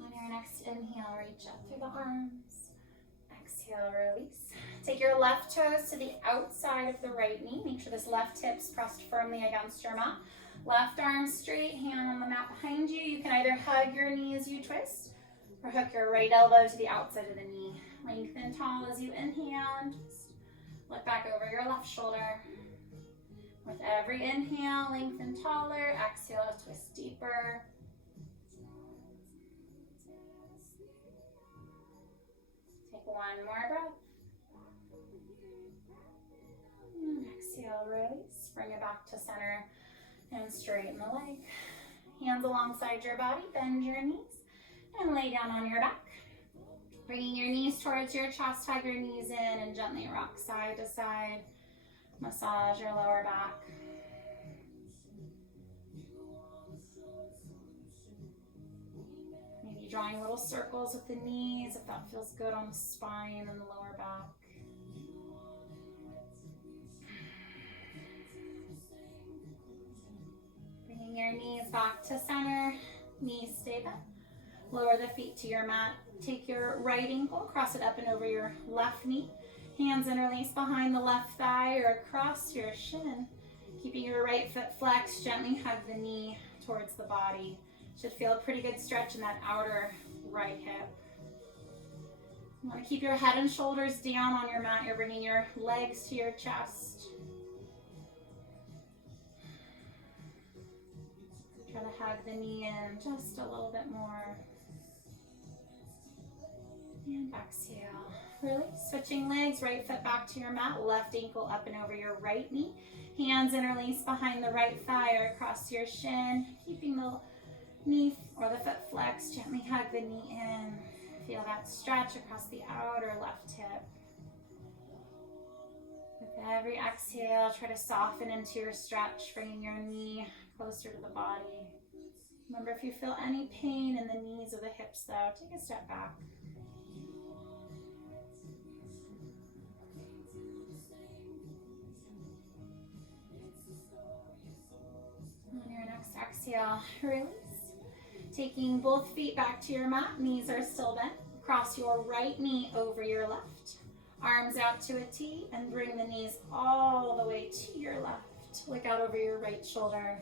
On your next inhale, reach up through the arms. Exhale, release. Take your left toes to the outside of the right knee. Make sure this left hip's pressed firmly against your mat. Left arm straight, hand on the mat behind you. You can either hug your knee as you twist or hook your right elbow to the outside of the knee. Lengthen tall as you inhale and twist. Look back over your left shoulder. With every inhale, lengthen taller. Exhale, twist deeper. Take one more breath. And exhale, release. Bring it back to center. And straighten the leg. Hands alongside your body, bend your knees, and lay down on your back. Bringing your knees towards your chest, hug your knees in, and gently rock side to side. Massage your lower back. Maybe drawing little circles with the knees if that feels good on the spine and the lower back. Your knees back to center, knees stay bent. Lower the feet to your mat. Take your right ankle, cross it up and over your left knee. Hands interlace behind the left thigh or across your shin. Keeping your right foot flexed, gently hug the knee towards the body. Should feel a pretty good stretch in that outer right hip. You want to keep your head and shoulders down on your mat. You're bringing your legs to your chest. Try to hug the knee in just a little bit more. And exhale. Release. Switching legs, right foot back to your mat, left ankle up and over your right knee. Hands interlace behind the right thigh or across your shin. Keeping the knee or the foot flexed, gently hug the knee in. Feel that stretch across the outer left hip. With every exhale, try to soften into your stretch, bringing your knee closer to the body. Remember, if you feel any pain in the knees or the hips though, take a step back. On your next exhale, release. Taking both feet back to your mat, knees are still bent. Cross your right knee over your left. Arms out to a T and bring the knees all the way to your left. Look out over your right shoulder.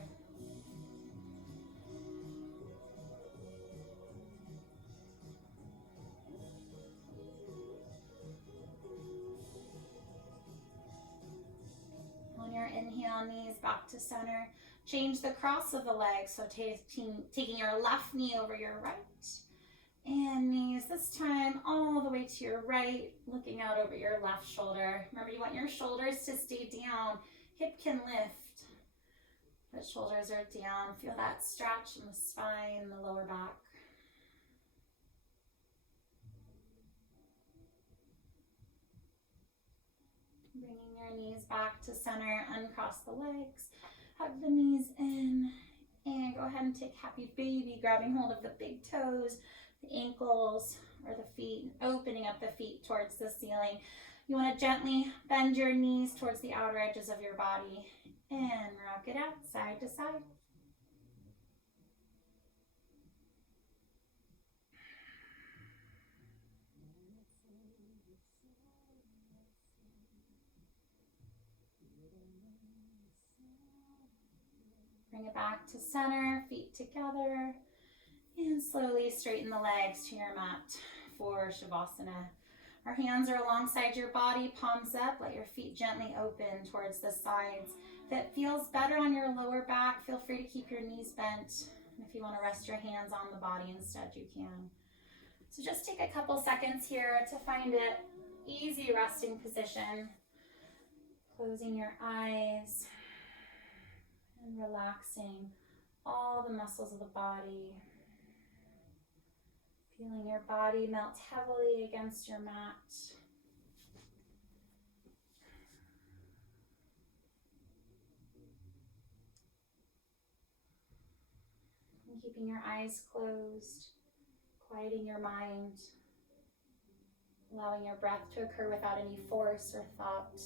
On your inhale, knees back to center. Change the cross of the legs, so taking your left knee over your right. And knees this time all the way to your right, looking out over your left shoulder. Remember, you want your shoulders to stay down. Hip can lift, but shoulders are down. Feel that stretch in the spine, the lower back. Bringing your knees back to center, uncross the legs, hug the knees in, and go ahead and take happy baby, grabbing hold of the big toes, the ankles, or the feet, opening up the feet towards the ceiling. You want to gently bend your knees towards the outer edges of your body and rock it out side to side. Bring it back to center, feet together, and slowly straighten the legs to your mat for Shavasana. Our hands are alongside your body, palms up. Let your feet gently open towards the sides. If it feels better on your lower back, feel free to keep your knees bent. If you want to rest your hands on the body instead, you can. So just take a couple seconds here to find an easy resting position. Closing your eyes and relaxing all the muscles of the body. Feeling your body melt heavily against your mat. And keeping your eyes closed, quieting your mind, allowing your breath to occur without any force or thought.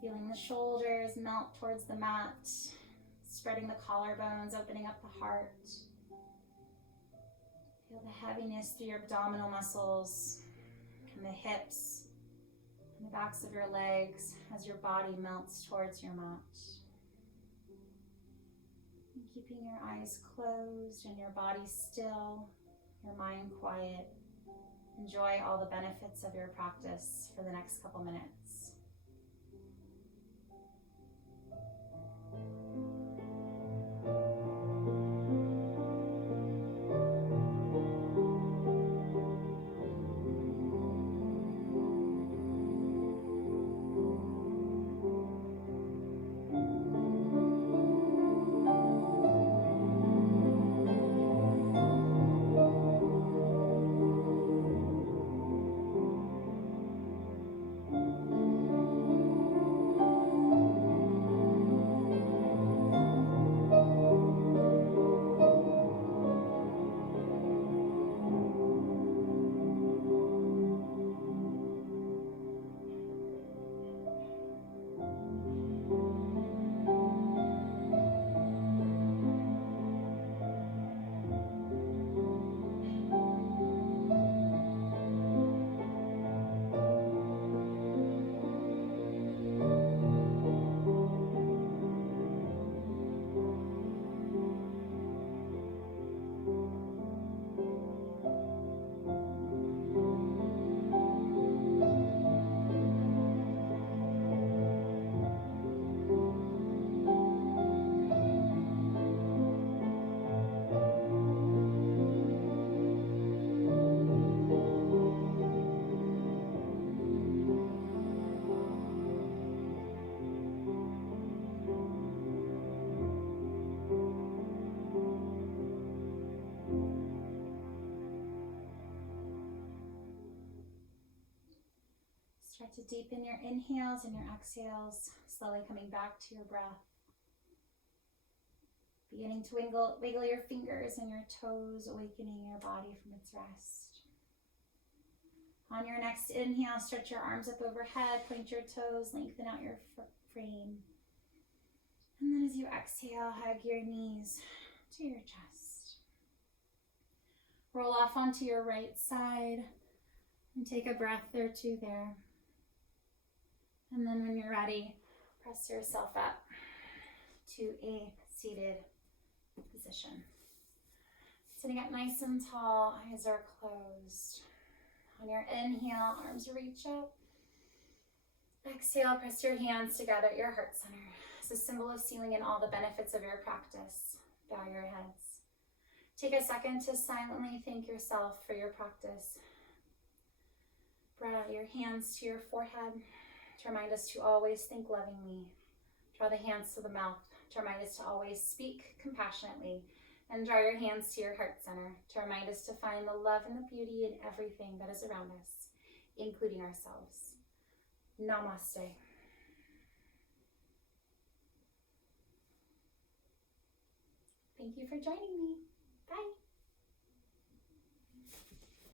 Feeling the shoulders melt towards the mat, spreading the collarbones, opening up the heart. Feel the heaviness through your abdominal muscles and the hips and the backs of your legs as your body melts towards your mat. And keeping your eyes closed and your body still, your mind quiet. Enjoy all the benefits of your practice for the next couple minutes. Start to deepen your inhales and your exhales, slowly coming back to your breath. Beginning to wiggle your fingers and your toes, awakening your body from its rest. On your next inhale, stretch your arms up overhead, point your toes, lengthen out your frame. And then as you exhale, hug your knees to your chest. Roll off onto your right side. And take a breath or two there. And then when you're ready, press yourself up to a seated position. Sitting up nice and tall, eyes are closed. On your inhale, arms reach up. Exhale, press your hands together at your heart center. It's a symbol of sealing in all the benefits of your practice. Bow your heads. Take a second to silently thank yourself for your practice. Draw your hands to your forehead to remind us to always think lovingly. Draw the hands to the mouth to remind us to always speak compassionately. And draw your hands to your heart center to remind us to find the love and the beauty in everything that is around us, including ourselves. Namaste. Thank you for joining me. Bye.